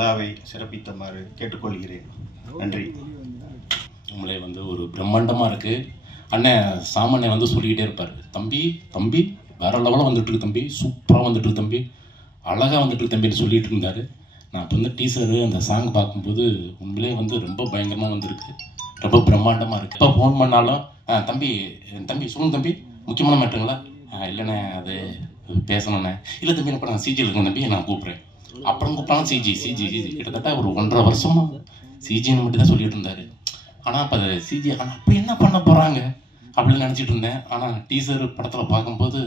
விழாவை சிறப்பித்தமாறு கேட்டுக்கொள்கிறேன். நன்றி. உங்களே ஒரு பிரம்மாண்டமாக இருக்குது. அண்ணன் சாமானிய சொல்லிக்கிட்டே இருப்பார், தம்பி தம்பி வேற லெவலாக வந்துட்டுருக்கு தம்பி, சூப்பராக வந்துட்டுருக்கு தம்பி, அழகாக வந்துட்டுருக்கு தம்பின்னு சொல்லிட்டு இருந்தார். நான் இப்போ டீசரு அந்த சாங் பார்க்கும்போது உண்மையிலே ரொம்ப பயங்கரமாக வந்திருக்கு, ரொம்ப பிரம்மாண்டமாக இருக்குது. இப்போ ஃபோன் பண்ணாலும் தம்பி தம்பி சொல்லுங்க தம்பி, முக்கியமான மேட்டருங்களா? இல்லைண்ணே அது பேசணுண்ணே. இல்லை தம்பி இப்போ நான் சிஜியில் இருக்கேன் தம்பி, நான் கூப்பிட்றேன். அப்புறம் கூப்பிட்டாலும் சிஜி சிஜி சிஜி கிட்டத்தட்ட ஒரு 1.5 வருஷமாக சிஜின்னு மட்டும் தான் சொல்லிட்டு இருந்தார். ஆனால் இப்போ சிஜி ஆனால் அப்போ என்ன பண்ண போகிறாங்க அப்படின்னு நினச்சிட்டு இருந்தேன். ஆனால் டீசர் படத்தில் பார்க்கும்போது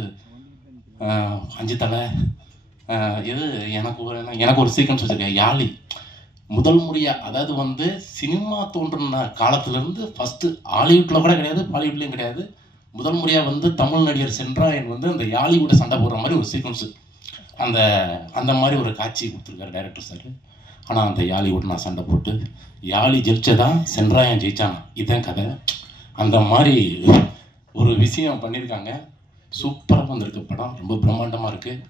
5 தலை எது எனக்கு ஒரு சீக்வன்ஸ் வச்சுருக்கேன். யாழி முதல் முறையாக, அதாவது சினிமா தோன்றின காலத்துலேருந்து ஃபஸ்ட்டு ஹாலிவுட்டில் கூட கிடையாது, பாலிவுட்லேயும் கிடையாது, முதல் முறையாக தமிழ் நடிகர் சென்றாயன் அந்த யாழியோட சண்டை போடுற மாதிரி ஒரு சீக்வன்ஸு, அந்த மாதிரி ஒரு காட்சி கொடுத்துருக்காரு டைரக்டர் சார். ஆனால் அந்த யாழியோட நான் சண்டை போட்டு யாழி ஜெயிச்சதான் சென்றாயன் ஜெயிச்சானா, இதுதான் கதை. அந்த மாதிரி ஒரு விஷயம் பண்ணியிருக்காங்க. சூப்பராக வந்திருக்கு படம், ரொம்ப பிரம்மாண்டமாக இருக்குது.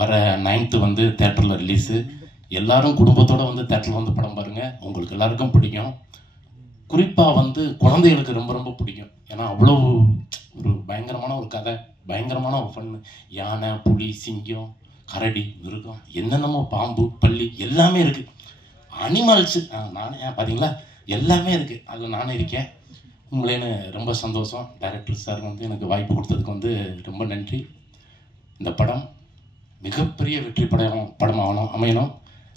வர 9th தேட்டரில் ரிலீஸு. எல்லோரும் குடும்பத்தோடு தேட்டரில் படம் பாருங்கள், உங்களுக்கு எல்லாருக்கும் பிடிக்கும். குறிப்பாக குழந்தைகளுக்கு ரொம்ப ரொம்ப பிடிக்கும். ஏன்னா அவ்வளோ ஒரு பயங்கரமான ஒரு கதை, பயங்கரமான ஒரு ஃபன்னு. யானை, புலி, சிங்கம், கரடி, மிருகம், என்னென்னமோ பாம்பு, பள்ளி எல்லாமே இருக்குது. அனிமல்ஸு நானே பார்த்தீங்களா எல்லாமே இருக்குது, அதில் நானே இருக்கேன். உங்களேன்னு ரொம்ப சந்தோஷம். டைரக்டர் சார் எனக்கு வாய்ப்பு கொடுத்ததுக்கு ரொம்ப நன்றி. இந்த படம் மிகப்பெரிய வெற்றி படமாகணும், அமையணும்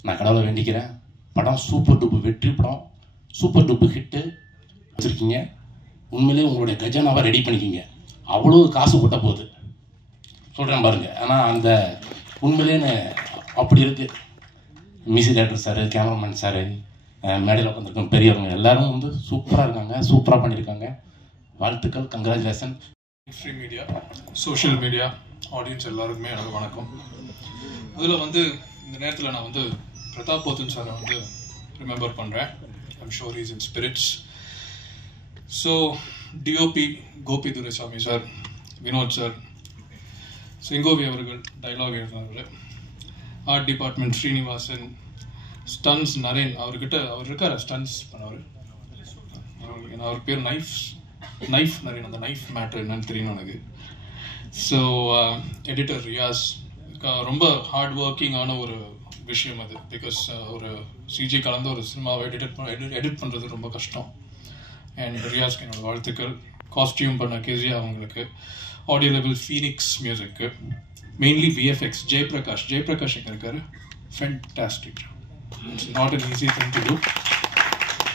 நான் கடவுளை வேண்டிக்கிறேன். படம் சூப்பர் டூப்பு வெற்றி படம், சூப்பர் டூப்பு ஹிட்டு வச்சுருக்கீங்க. உண்மையிலே உங்களுடைய கஜானாவை ரெடி பண்ணிக்கிங்க, அவ்வளோ காசு கொட்ட போகுது சொல்கிறேன் பாருங்கள். ஆனால் அந்த உண்மையிலேன்னு அப்படி இருக்குது. Music director sir, cameraman sir, மேடையில் உட்காந்துருக்கோம் பெரியவங்க எல்லாரும் சூப்பராக இருக்காங்க, சூப்பராக பண்ணியிருக்காங்க. வாழ்த்துக்கள், congratulation. Free media, social media audience எல்லாருக்குமே எனக்கு வணக்கம். அதில் இந்த நேரத்தில் நான் பிரதாப் போத்தன் சாரை ரிமெம்பர் பண்ணுறேன். I'm sure is in spirits. So DOP Gopi Duraisamy sir, Vinod sir, Sengovi அவர்கள் டைலாக் எழுதினவர், art department Srinivasan, stunts Naren, அவர் இருக்கார் ஸ்டன்ஸ் பண்ணவர், அவர் பேர் நைஃப் நரேன். அந்த நைஃப் மேட்டர் என்னன்னு தெரியும் எனக்கு. ஸோ எடிட்டர் ரியாஸ், ரொம்ப ஹார்ட் ஒர்க்கிங்கான ஒரு விஷயம் அது. பிகாஸ் ஒரு சிஜி கலந்து ஒரு சினிமாவை எடிட் பண்ணுறது ரொம்ப கஷ்டம். அண்ட் ரியாஸ்க்கு என்னோட வாழ்த்துக்கள். காஸ்டியூம் பண்ண கேஜியா அவங்களுக்கு, ஆடியோ லெவல் ஃபீனிக்ஸ் மியூசிக்கு, மெயின்லி விஎஃப்எக்ஸ் ஜெயபிரகாஷ் எங்கே இருக்காரு, fantastic. It's not an easy thing to do.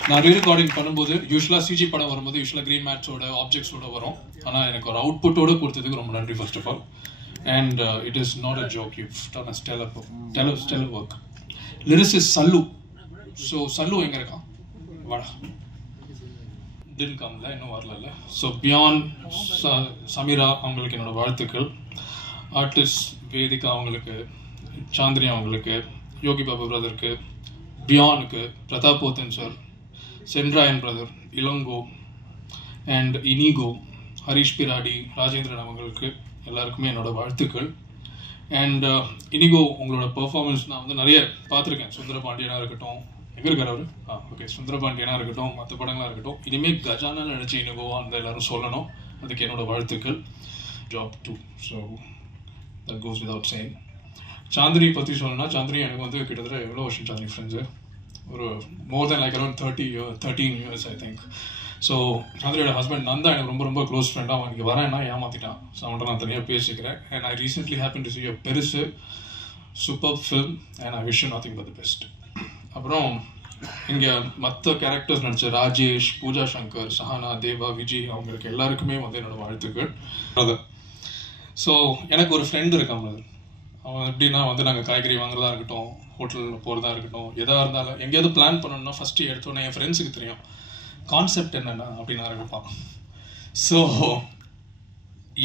நான் ரீரெக்கார்டிங் பண்ணும்போது யூஸ்வலாக சிஜி படம் வரும்போது யூஸ்வலாக க்ரீன் மேட்ஸோட ஆப்ஜெக்ட்ஸோட வரும். ஆனால் எனக்கு ஒரு அவுட்புட்டோடு கொடுத்ததுக்கு ரொம்ப நன்றி first of all. And it is not a joke, you done a stellar work. Lyricist Sallu. So சல்லு எங்கே இருக்கான், வாடா, டின் கம்ல இன்னும் வரல. ஸோ பியாண்ட் சமீரா அவங்களுக்கு என்னோட வாழ்த்துக்கள். ஆர்டிஸ்ட் வேதிகா அவங்களுக்கு, சாந்தினி அவங்களுக்கு, யோகி பாபு பிரதருக்கு, பியானுக்கு, Prathap Pothan sir, Sendrayan brother, Ilango and Inigo, Harish Peradi, Rajendran அவங்களுக்கு எல்லாருக்குமே என்னோட வாழ்த்துக்கள். அண்ட் இனிகோ உங்களோட பெர்ஃபார்மன்ஸ் நான் நிறைய பார்த்துருக்கேன். சுந்தரபாண்டியனாக இருக்கட்டும், எங்கே இருக்கார் அவர், ஓகே, சுந்தரபாண்டியனாக இருக்கட்டும், மற்ற படங்களாக இருக்கட்டும், இனிமேல் கஜானா நினச்சி இனிகோவா அந்த எல்லாரும் சொல்லணும். அதுக்கு என்னோட வாழ்த்துக்கள். Job 2. So that goes without saying. Chandini பற்றி சொல்லணும்னா, சாந்தினி எனக்கு கிட்டத்தட்ட எவ்வளோ வருஷம் சாந்தினி ஃப்ரெண்ட்ஸு, ஒரு more then like around 13 years I think. So சாந்தினியோட ஹஸ்பண்ட் நந்தா எனக்கு ரொம்ப ரொம்ப க்ளோஸ் ஃப்ரெண்டாக. அவன் இங்கே வரேன்னா ஏமாற்றிட்டான். ஸோ அவன்கிட்ட நான் தனியாக பேசிக்கிறேன். And I recently happen to see a பெருசு super film and I wish you nothing but the best. அப்புறம் இங்கே மற்ற கேரக்டர்ஸ் நடித்த ராஜேஷ், பூஜா சங்கர், சஹானா, தேவா, விஜய் அவங்களுக்கு எல்லாருக்குமே என்னோட வாழ்த்துக்கள். ஸோ எனக்கு ஒரு ஃப்ரெண்டு இருக்கான் பிரதர். அவன் எப்படின்னா நாங்கள் காய்கறி வாங்குறதா இருக்கட்டும், ஹோட்டலில் போகிறதா இருக்கட்டும், எதாக இருந்தாலும் எங்கேயாவது பிளான் பண்ணணும்னா ஃபஸ்ட்டு எடுத்தோன்னே என் ஃப்ரெண்ட்ஸுக்கு தெரியும் கான்செப்ட் என்னென்னா அப்படின்னு ஆரம்பிப்பான். ஸோ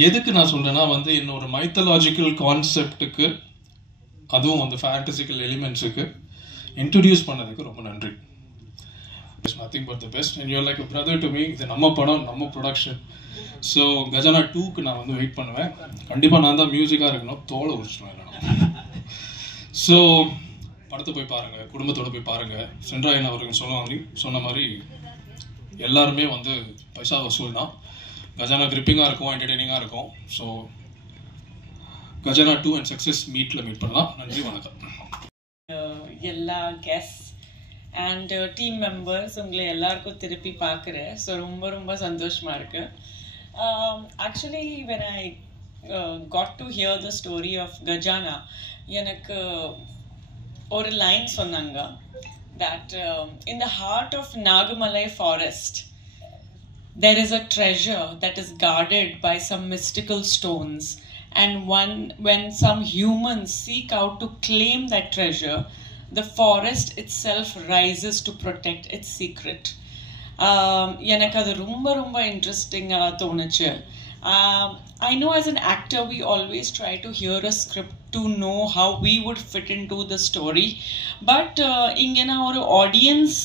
எதுக்கு நான் சொல்கிறேன்னா இன்னொரு மைத்தலாஜிக்கல் கான்செப்டுக்கு, அதுவும் ஃபேண்டசிக்கல் எலிமெண்ட்ஸுக்கு இன்ட்ரடியூஸ் பண்ணதுக்கு ரொம்ப நன்றி. It's nothing but the best and you are like a brother to me. இது நம்ம படம், நம்ம ப்ரொடக்ஷன். ஸோ கஜானா 2க்கு நான் வெயிட் பண்ணுவேன். கண்டிப்பாக நான் தான் மியூசிக்காக இருக்கணும், தோலை உரிச்சிடுவேன். ஸோ படத்தை போய் பாருங்கள், குடும்பத்தோடு போய் பாருங்கள். சென்ட்ராயன் அவர்கள் சொன்ன மாதிரி எல்லாருமே வந்து பைசா வசூல் தான். கஜானா கிரிப்பிங்காக இருக்கும், என்டர்டெய்னிங்காக இருக்கும். ஸோ கஜானா 2 அண்ட் சக்ஸஸ் மீட்டில் மீட் பண்ணலாம். நன்றி, வணக்கம். எல்லா கெஸ்ட் அண்ட் டீம் மெம்பர்ஸ் உங்களை எல்லாருக்கும் திருப்பி பார்க்குறேன். ஸோ ரொம்ப ரொம்ப சந்தோஷமாக இருக்குது. Actually when I got to hear the story of Gajana, எனக்கு ஒரு லைன் சொன்னாங்க that in the heart of Nagamalai forest there is a treasure that is guarded by some mystical stones, and when some humans seek out to claim that treasure, the forest itself rises to protect its secret. எனக்கு அது ரொம்ப ரொம்ப இன்ட்ரெஸ்டிங்காக தோணுச்சு. I know as an actor we always try to hear a script to know how we would fit into the story, but இங்கே நான் ஒரு audience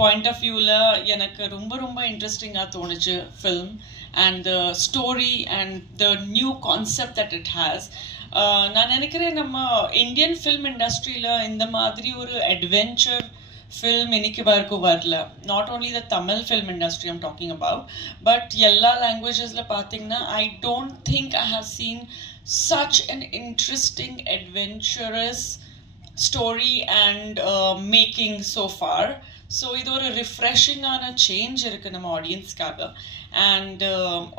point of வியூவில் எனக்கு ரொம்ப ரொம்ப இன்ட்ரெஸ்டிங்காக தோணுச்சு film and the story and the new concept that it has. நான் நினைக்கிறேன் நம்ம இந்தியன் ஃபில்ம் இண்டஸ்ட்ரியில் இந்த மாதிரி ஒரு adventure film இன்னைக்கு வரைக்கும் வரல. Not only the Tamil film industry I'm talking about, but எல்லா லாங்குவேஜஸில் பார்த்தீங்கன்னா I don't think I have seen such an interesting adventurous story and making so far. So இது ஒரு ரிஃப்ரெஷிங்கான சேஞ்ச் இருக்குது நம்ம ஆடியன்ஸ்க்காக. அண்ட்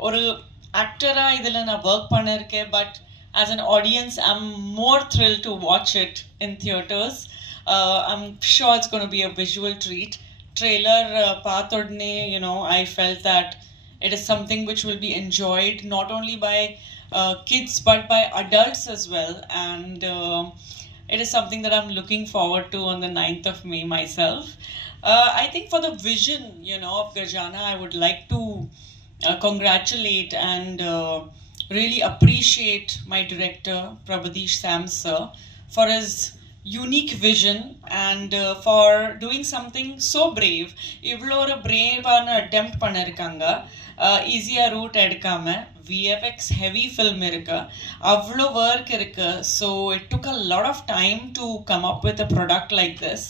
ஒரு ஆக்டராக இதில் நான் ஒர்க் பண்ணியிருக்கேன், but as an audience I'm more thrilled to watch it in theaters. I'm sure it's going to be a visual treat. Trailer paathodne, you know, I felt that it is something which will be enjoyed not only by kids but by adults as well, and it is something that I'm looking forward to on the 9th of May myself. I think for the vision, you know, of Gajana, I would like to congratulate and really appreciate my director Prabhadish Sam sir for his unique vision and for doing something so brave. இவ்வளோ ஒரு பிரேவான attempt பண்ணியிருக்காங்க. ஈஸியாக root எடுக்காமல் VFX heavy film இருக்கு, அவ்வளோ work இருக்கு. So it took a lot of time to come up with a product like this.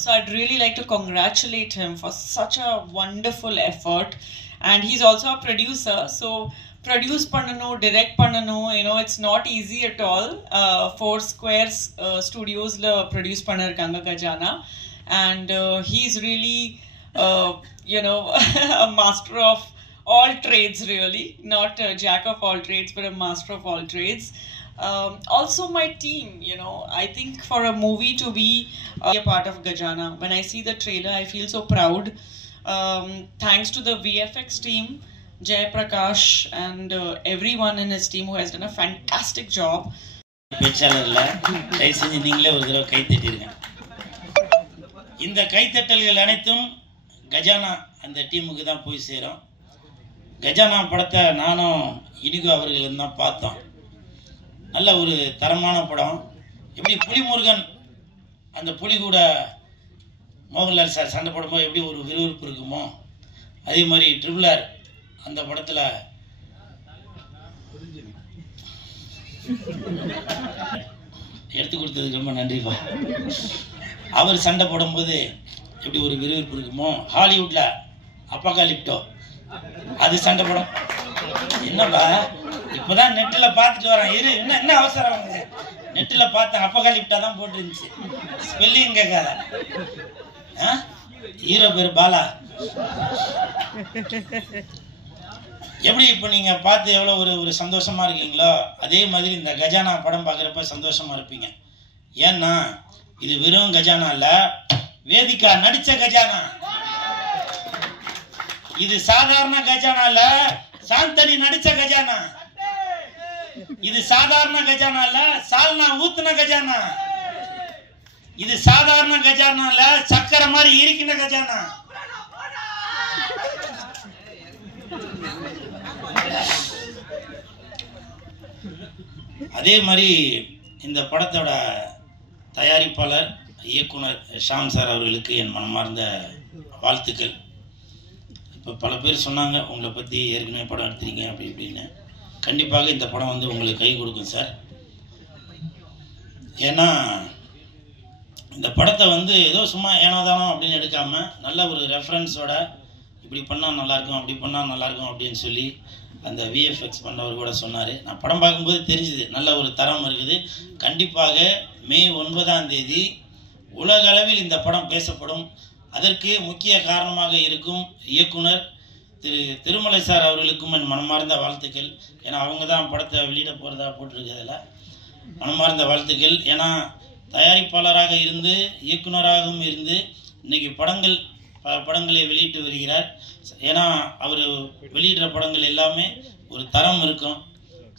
So I'd really like to congratulate him for such a wonderful effort. And he's also a producer, so produce பண்ணனும், direct பண்ணனும், you know, it's not easy at all. Four Squares Studiosல produce பண்ணிருக்காங்க Gajana, and he's really you know a master of all trades, really not a jack of all trades but a master of all trades. Also my team, you know, I think for a movie to be a part of Gajana, when I see the trailer I feel so proud. Thanks to the VFX team, Jay Prakash and everyone in his team who has done a fantastic job. பேச்சாளர்ல தயவு செஞ்சு நீங்களே ஒரு தடவை கை தட்டிருங்க. இந்த கைத்தட்டல்கள் அனைத்தும் கஜானா அந்த டீமுக்கு தான் போய் சேரும். கஜானா படத்தை நானும் இனிகோ அவர்களும் தான் பார்த்தோம். நல்ல ஒரு தரமான படம். எப்படி புலிமுருகன் அந்த புலி கூட மோகன்லால் சார் சண்டை போடும்போது எப்படி ஒரு விறுவிறுப்பு இருக்குமோ, அதே மாதிரி ட்ரிபிள் அந்த படத்தில் எடுத்து கொடுத்ததுக்கு ரொம்ப நன்றிப்பா. அவர் சண்டை போடும்போது எப்படி ஒரு விறுவிறுப்பு இருக்குமோ, ஹாலிவுட்ல அப்பகாலிப்டோ அது சண்டை படம். என்னப்பா இப்போதான் நெட்டில் பார்த்துட்டு வரேன், இரு என்ன அவசரம் வாங்குது, நெட்டில் பார்த்தேன் அப்பகாலிப்டா தான் போட்டுருந்துச்சு, ஸ்பெல்லிங் கேட்காத. ஹீரோ பேர் பாலா. எப்படி இப்போ நீங்கள் பார்த்து எவ்வளோ ஒரு சந்தோஷமாக இருக்கீங்களோ அதே மாதிரி இந்த கஜானா படம் பார்க்குறப்ப சந்தோஷமாக இருப்பீங்க. ஏன்னா இது வெறும் கஜானா இல்லை, வேதிகா நடித்த கஜானா. இது சாதாரண கஜானா இல்ல, சாந்தனி நடிச்ச கஜானா. இது சாதாரண கஜானா இல்ல, சால்னா ஊத்துன கஜானா. இது சாதாரண கஜானா இல்ல, சக்கரை மாதிரி இருக்கின்ற கஜானா. அதே மாதிரி இந்த படத்தோட தயாரிப்பாளர் இயக்குனர் ஷாம் சார் அவர்களுக்கு என் மனமார்ந்த வாழ்த்துக்கள். இப்போ பல பேர் சொன்னாங்க உங்களை பற்றி ஏற்கனவே படம் எடுத்துறீங்க அப்படி இப்படின்னு. கண்டிப்பாக இந்த படம் வந்து உங்களுக்கு கை கொடுக்கும் சார். ஏன்னா இந்த படத்தை வந்து ஏதோ சும்மா ஏனோதானோ அப்படின்னு எடுக்காமல் நல்ல ஒரு ரெஃபரன்ஸோட இப்படி பண்ணால் நல்லாயிருக்கும் அப்படி பண்ணால் நல்லாயிருக்கும் அப்படின்னு சொல்லி அந்த விஎஃப்எக்ஸ் பண்ணவர் கூட சொன்னார். நான் படம் பார்க்கும்போது தெரிஞ்சுது நல்ல ஒரு தரம் இருக்குது. கண்டிப்பாக மே 9 உலகளவில் இந்த படம் பேசப்படும். அதற்கு முக்கிய காரணமாக இருக்கும் இயக்குனர் திருமலை சார் அவர்களுக்கும் என் மனமார்ந்த வாழ்த்துக்கள். ஏன்னா அவங்க தான் படத்தை வெளியிட போகிறதா போட்டிருக்கிறதுல மனமார்ந்த வாழ்த்துக்கள். ஏன்னா தயாரிப்பாளராக இருந்து இயக்குனராகவும் இருந்து இன்னைக்கு படங்களை வெளியிட்டு வருகிறார். ஏன்னா அவர் வெளியிடுற படங்கள் எல்லாமே ஒரு தரம் இருக்கும்.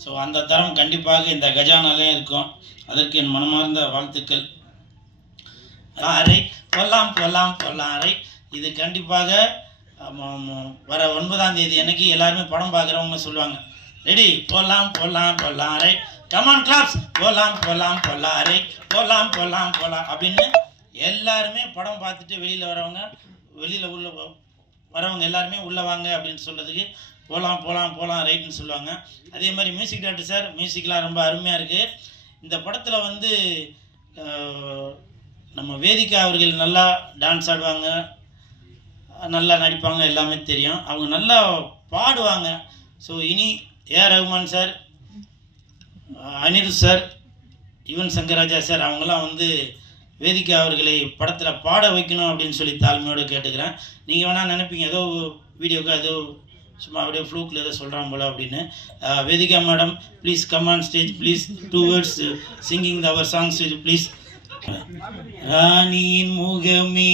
ஸோ அந்த தரம் கண்டிப்பாக இந்த கஜானாலே இருக்கும். அதற்கு என் மனமார்ந்த வாழ்த்துக்கள். ரைட், போலாம் ரைட். இது கண்டிப்பாக வர 9 அன்னைக்கு எல்லாருமே படம் பார்க்குறவங்க சொல்லுவாங்க, ரெடி போலாம் ரைட், கமான் கிளாப்ஸ், போலாம் ரைட், போலாம் அப்படின்னு எல்லாருமே படம் பார்த்துட்டு வெளியில் உள்ள வரவங்க எல்லாருமே உள்ளே வாங்க அப்படின்னு சொல்கிறதுக்கு போலாம் ரைட்னு சொல்லுவாங்க. அதே மாதிரி மியூசிக் டைரக்டர் சார் மியூசிக்லாம் ரொம்ப அருமையாக இருக்குது. இந்த படத்தில் வந்து நம்ம வேதிகா அவர்கள் நல்லா டான்ஸ் ஆடுவாங்க, நல்லா நடிப்பாங்க, எல்லாமே தெரியும். அவங்க நல்லா பாடுவாங்க. ஸோ இனி AR Rahman sir, Anirudh sir, Yuvan Shankar Raja sir அவங்களாம் வந்து வேதிகா அவர்களை படத்தில் பாட வைக்கணும் அப்படின்னு சொல்லி தாழ்மையோடு கேட்டுக்கிறேன். நீங்கள் வேணால் நினைப்பீங்க ஏதோ வீடியோக்கு ஏதோ சும்மா அப்படியே ஃப்ளூக்கில் ஏதோ சொல்கிறாங்க போல அப்படின்னு. Vedhika madam please come on stage please, 2 words singing our songs please. ராணியின் முகமே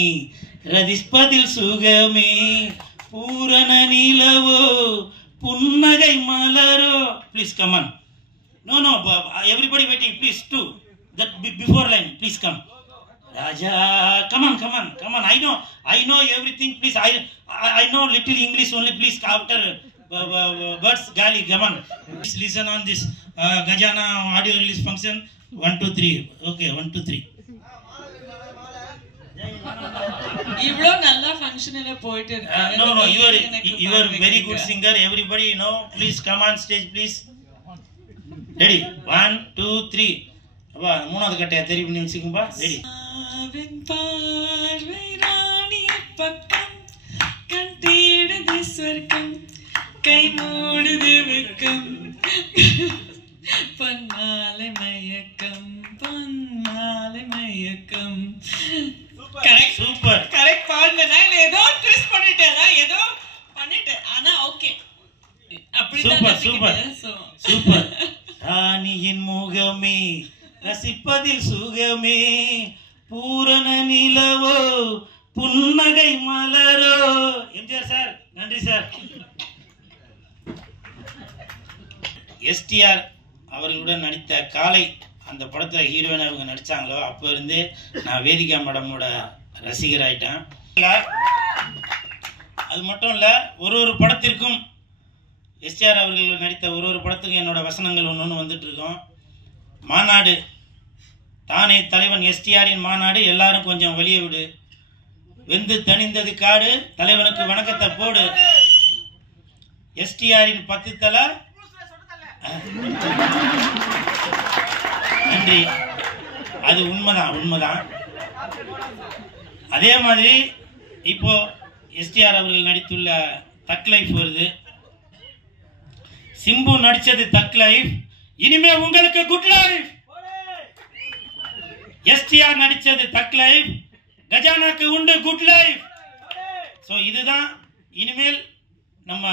ரதிஸ்பதில் சுகமே பூரண நிலவோ புன்னகை மலரோ. Please come on. No, everybody waiting, please, too. That before line, please come. Raja, come on. I know everything, please. I know little English only, please. After words, Gali, come on. Please listen on this Gajana audio release function. 1, 2, 3. Okay, 1, 2, 3. இவ்ளோ நல்ல ஃபங்க்ஷன்ல போயிட்டு இருக்கு. No, you are very good singer. Everybody know, please come on stage, please. Ready 1, 2, 3. அப்பா மூணாவது கட்டையா தெரி பண்ணி வச்சுக்கோப்பா. ரெடி. பார்வை ராணி பக்கம் கண் தேடுது சொர்க்கம் கை மூடுது வெக்கம் பொன்னாலை மயக்கம் கரெக்ட் சூப்பர் கரெக்ட் பாடுனா ஏதோ ட்விஸ்ட் பண்ணிட்டேன் ஆனா ஓகே அப்படிதான் சூப்பர். ராணியின் முகமே ரசிப்பதில் சுகமே பூரண நிலவோ புன்னகை மலரோ. எம்ஜிஆர் சார் நன்றி சார். எஸ்டிஆர் அவர்களுடன் நடித்த காலை அந்த படத்தில் ஹீரோயின் அவங்க நடித்தாங்களோ அப்போ இருந்தே நான் வேதிகா மேடமோட ரசிகர் ஆயிட்டேன். அது மட்டும் இல்லை, ஒரு படத்திற்கும் எஸ்டிஆர் அவர்கள் நடித்த ஒரு படத்துக்கு என்னோட வசனங்கள் ஒன்று வந்துட்டு இருக்கோம். மாநாடு தானே தலைவன் எஸ்டிஆரின் மாநாடு, எல்லாரும் கொஞ்சம் வெளியே விடு, வெந்து தணிந்தது காடு, தலைவனுக்கு வணக்கத்தை போடு, எஸ்டிஆரின் 10 தலை. நன்றி. அது உண்மைதான். அதே மாதிரி இப்போ எஸ்டிஆர் அவர்கள் நடித்துள்ள தக் லைஃப் வருது. சிம்பு நடிச்சது தக் லைஃப், இனிமே உங்களுக்கு குட் லைஃப். எஸ்டிஆர் நடிச்சது தக் லைஃப், கஜானாக்கு உண்டு குட் லைஃப். ஸோ இதுதான் இனிமேல் நம்ம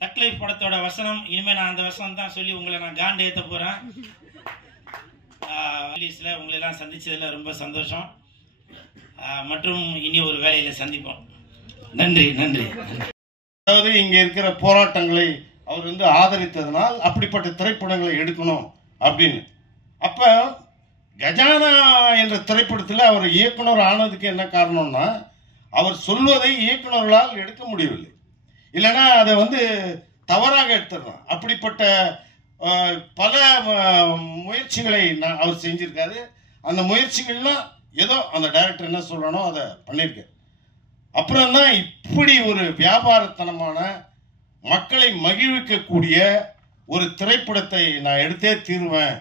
தக் லைஃப் படத்தோட வசனம். இனிமேல் நான் அந்த வசனம் தான் சொல்லி உங்களை நான் காண்டு ஏற்ற போகிறேன். ரிலீஸில் உங்களை எல்லாம் சந்திச்சதில் ரொம்ப சந்தோஷம். மற்றும் இனி ஒரு வேலையில் சந்திப்போம். நன்றி. அதாவது இங்கே இருக்கிற போராட்டங்களை அவர் வந்து ஆதரித்ததனால் அப்படிப்பட்ட திரைப்படங்களை எடுக்கணும் அப்படின்னு. அப்போ கஜானா என்ற திரைப்படத்தில் அவர் இயக்குனர் ஆனதுக்கு என்ன காரணம்னா, அவர் சொல்வதை இயக்குனர்களால் எடுக்க முடியவில்லை, இல்லைன்னா அதை வந்து தவறாக எடுத்துடலாம். அப்படிப்பட்ட பல முயற்சிகளை அவர் செஞ்சிருக்காரு. அந்த முயற்சிகள்லாம் ஏதோ அந்த டைரக்டர் என்ன சொல்றானோ அதை பண்ணியிருக்காரு. அப்புறம் தான் இப்படி ஒரு வியாபாரத்தனமான மக்களை மகிழ்விக்கக்கூடிய ஒரு திரைப்படத்தை நான் எடுத்தே தீருவேன்,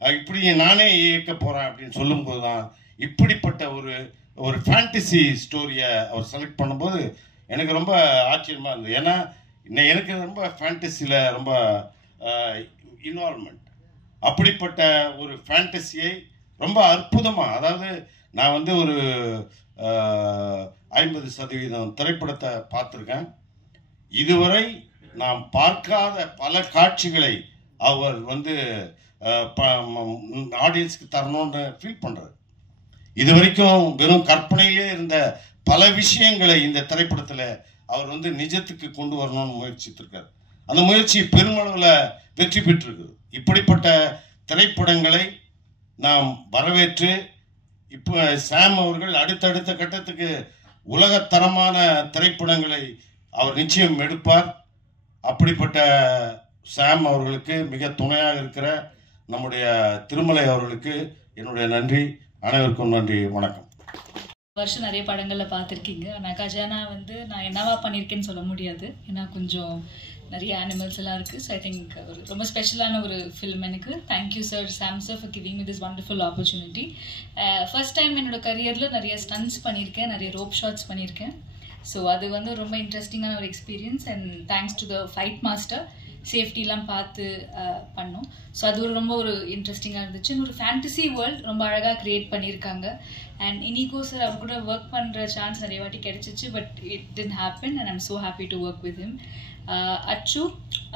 இப்படி நானே இயக்க போறேன் அப்படின்னு சொல்லும்போது தான் இப்படிப்பட்ட ஒரு ஃபேண்டசி ஸ்டோரியை அவர் செலக்ட் பண்ணும்போது எனக்கு ரொம்ப ஆச்சரியமாக இருந்தது. ஏன்னா எனக்கு ரொம்ப ஃபேண்டசியில் ரொம்ப இன்வால்மெண்ட். அப்படிப்பட்ட ஒரு ஃபேண்டசியை ரொம்ப அற்புதமாக, அதாவது நான் வந்து ஒரு 50% திரைப்படத்தை பார்த்துருக்கேன். இதுவரை நாம் பார்க்காத பல காட்சிகளை அவர் வந்து ஆடியன்ஸ்க்கு தரணும்னு ஃபீல் பண்ணுறாரு. இது வரைக்கும் வெறும் கற்பனையிலே இருந்த பல விஷயங்களை இந்த திரைப்படத்தில் அவர் வந்து நிஜத்துக்கு கொண்டு வரணும்னு முயற்சித்திருக்கார். அந்த முயற்சி பெருமளவில் வெற்றி பெற்றிருக்குது. இப்படிப்பட்ட திரைப்படங்களை நாம் வரவேற்று இப்போ சாம் அவர்கள் அடுத்தடுத்த கட்டத்துக்கு உலகத்தரமான திரைப்படங்களை அவர் நிச்சயம் எடுப்பார். அப்படிப்பட்ட சாம் அவர்களுக்கு மிக துணையாக இருக்கிற நம்முடைய திருமலை அவர்களுக்கு என்னுடைய நன்றி. அனைவருக்கும் நன்றி, வணக்கம். வருஷம் நிறைய படங்களில் பார்த்துருக்கீங்க. ஆனால் கஜானா வந்து நான் என்னவா பண்ணியிருக்கேன்னு சொல்ல முடியாது, ஏன்னா கொஞ்சம் நிறைய அனிமல்ஸ் எல்லாம் இருக்குது. ஸோ ஐ திங்க் ஒரு ரொம்ப ஸ்பெஷலான ஒரு ஃபிலிம் எனக்கு. Thank you sir, Sam sir, for giving me this wonderful opportunity. First time என்னோட கரியரில் நிறைய ஸ்டன்ட்ஸ் பண்ணியிருக்கேன், நிறைய ரோப் ஷாட்ஸ் பண்ணியிருக்கேன். ஸோ அது வந்து ரொம்ப இன்ட்ரெஸ்டிங்கான ஒரு experience. And thanks to the fight master, சேஃப்டிலாம் பார்த்து பண்ணோம். ஸோ அது ரொம்ப ஒரு இன்ட்ரெஸ்டிங்காக இருந்துச்சு. ஒரு ஃபேண்டசி வேர்ல்ட் ரொம்ப அழகாக க்ரியேட் பண்ணியிருக்காங்க. அண்ட் இனிகோ சார் அவர் கூட ஒர்க் பண்ணுற சான்ஸ் நிறைய வாட்டி கிடைச்சிச்சு, but it did happen and I'm so happy to work with him. அச்சு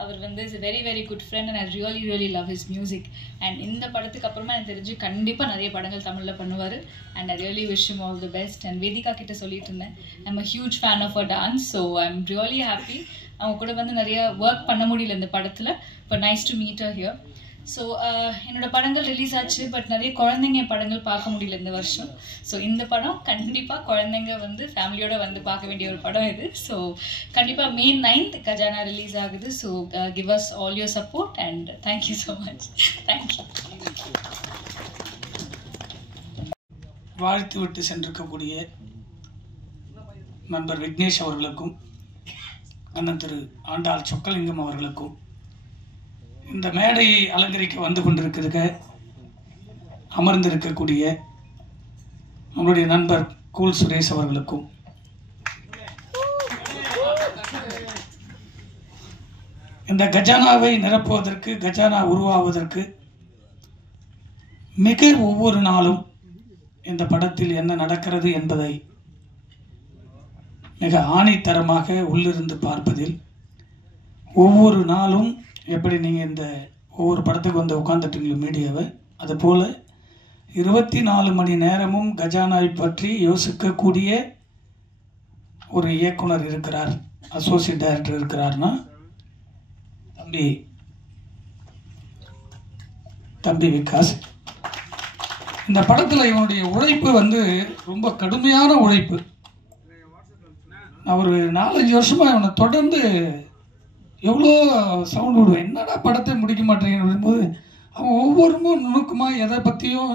அவர் வந்து is very very good friend and I really love his music. And இந்த படத்துக்கு அப்புறமா எனக்கு தெரிஞ்சு கண்டிப்பாக நிறைய படங்கள் தமிழில் பண்ணுவார். And I really wish him all the best. And Vedhika கிட்ட சொல்லிட்டு இருந்தேன், I'm a huge fan of a dance. So I'm really happy. அவங்க கூட வந்து நிறைய ஒர்க் பண்ண முடியல இந்த படத்தில், but nice to meet her here. So என்னோட படங்கள் ரிலீஸ் ஆச்சு, பட் நிறைய குழந்தைங்க படங்கள் பார்க்க முடியல இந்த வருஷம். ஸோ இந்த படம் கண்டிப்பாக குழந்தைங்க வந்து ஃபேமிலியோடு வந்து பார்க்க வேண்டிய ஒரு படம் இது. ஸோ கண்டிப்பாக May 9th கஜானா ரிலீஸ் ஆகுது. So give us all your support and thank you so much. Thank you. வாழ்த்து விட்டு சென்றிருக்கக்கூடிய நண்பர் விக்னேஷ் அவர்களுக்கும் அண்ணன் திரு ஆண்டாள் சொக்கலிங்கம் அவர்களுக்கும், இந்த மேடையை அலங்கரிக்க வந்து கொண்டிருக்க அமர்ந்திருக்கக்கூடிய நம்மளுடைய நண்பர் கூல் சுரேஷ் அவர்களுக்கும், இந்த கஜானாவை நிரப்புவதற்கு, கஜானா உருவாவதற்கு மிக ஒவ்வொரு நாளும் இந்த படத்தில் என்ன நடக்கிறது என்பதை மிக ஆணித்தரமாக உள்ளிருந்து பார்ப்பதில், ஒவ்வொரு நாளும் எப்படி நீங்கள் இந்த ஒவ்வொரு படத்துக்கு வந்து உட்காந்துட்டீங்களோ மீடியாவை, அதுபோல் 24 மணி நேரமும் கஜானாவை பற்றி யோசிக்கக்கூடிய ஒரு இயக்குனர் இருக்கிறார், அசோசியேட் டைரக்டர் இருக்கிறார்னா தம்பி விகாஸ். இந்த படத்தில் இவனுடைய உழைப்பு வந்து ரொம்ப கடுமையான உழைப்பு. நான் ஒரு 4-5 வருஷமாக இவனை தொடர்ந்து எவ்வளோ சவுண்ட் விடுவேன், என்னடா படத்தை முடிக்க மாட்டேங்கன்னு போது அவன் ஒவ்வொரு நுணுக்கமாக எதை பற்றியும்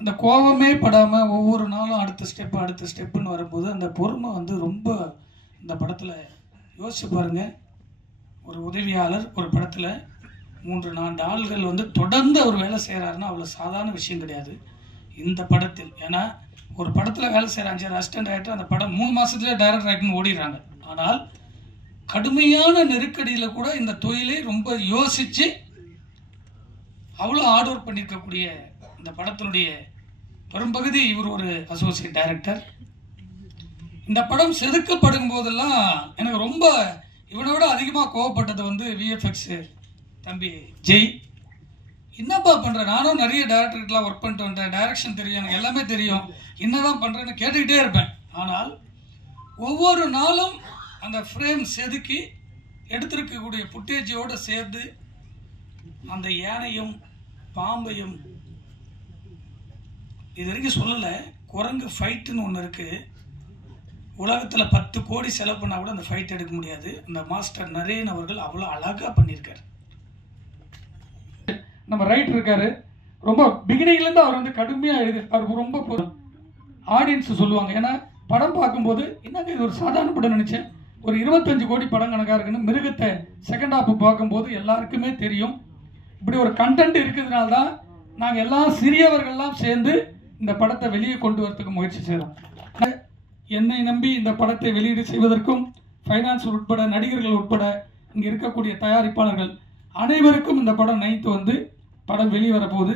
அந்த கோபமே படாமல் ஒவ்வொரு நாளும் அடுத்த ஸ்டெப்புன்னு வரும்போது அந்த பொறுமை வந்து ரொம்ப இந்த படத்தில் யோசிச்சு பாருங்கள். ஒரு உதவியாளர் ஒரு படத்தில் 3-4 ஆள்கள் வந்து தொடர்ந்து அவர் வேலை செய்கிறாருன்னா அவ்வளோ சாதாரண விஷயம் கிடையாது இந்த படத்தில். ஏன்னா ஒரு படத்தில் வேலை செய்கிறாங்க, அசிஸ்டன்ட் டைரக்டர், அந்த படம் 3 மாதத்துல டைரக்டர் ஆக்டர்னு ஓடிடுறாங்க. ஆனால் கடுமையான நெருக்கடியில் கூட இந்த தொழிலை ரொம்ப யோசித்து அவ்வளோ ஹார்ட் ஒர்க் பண்ணியிருக்கக்கூடிய இந்த படத்தினுடைய பெரும்பகுதி இவர் ஒரு அசோசியேட் டைரக்டர். இந்த படம் செதுக்கப்படும் போதெல்லாம் எனக்கு ரொம்ப இவனை விட அதிகமாக கோவப்பட்டது வந்து விஎஃப்எக்ஸ் தம்பி ஜெய். என்னப்பா பண்ணுற, நானும் நிறைய டைரக்டர்கிட்டலாம் ஒர்க் பண்ணிட்டு வந்தேன், டைரக்ஷன் தெரியும், எனக்கு எல்லாமே தெரியும், என்னதான் பண்ணுறேன்னு கேட்டுக்கிட்டே இருப்பேன். ஆனால் ஒவ்வொரு நாளும் அந்த ஃப்ரேம் செதுக்கி எடுத்திருக்கக்கூடிய ஃபுட்டேஜோடு சேர்ந்து அந்த யானையும் பாம்பையும் இது வரைக்கும் சொல்லலை, குரங்கு ஃபைட்டுன்னு ஒன்று இருக்குது, உலகத்தில் 10 கோடி செலவு பண்ணால் கூட அந்த ஃபைட் எடுக்க முடியாது. அந்த மாஸ்டர் நரேன் அவர்கள் அவ்வளோ அழகாக பண்ணியிருக்காரு. நம்ம ரைட்டர் இருக்காரு, ரொம்ப பிகினிங்லேருந்து அவர் வந்து கடுமையாக எழுதியிருக்காரு. ரொம்ப ஆடியன்ஸ் சொல்லுவாங்க, ஏன்னா படம் பார்க்கும்போது என்னங்க இது ஒரு சாதாரண படம் நினச்சேன், ஒரு 25 கோடி படம் கணக்காக இருக்குன்னு. மிருகத்தை செகண்ட் ஹாஃப் பார்க்கும்போது எல்லாருக்குமே தெரியும் இப்படி ஒரு கண்டென்ட் இருக்கிறதுனால தான் நாங்கள் எல்லாம் சிறியவர்கள்லாம் சேர்ந்து இந்த படத்தை வெளியே கொண்டு வரதுக்கு முயற்சி செய்தோம். என்னை நம்பி இந்த படத்தை வெளியீடு செய்வதற்கும் ஃபைனான்ஸ் உட்பட நடிகர்கள் உட்பட இங்கே இருக்கக்கூடிய தயாரிப்பாளர்கள் அனைவருக்கும் இந்த படம் 9th வந்து படம் வெளிவர போகுது.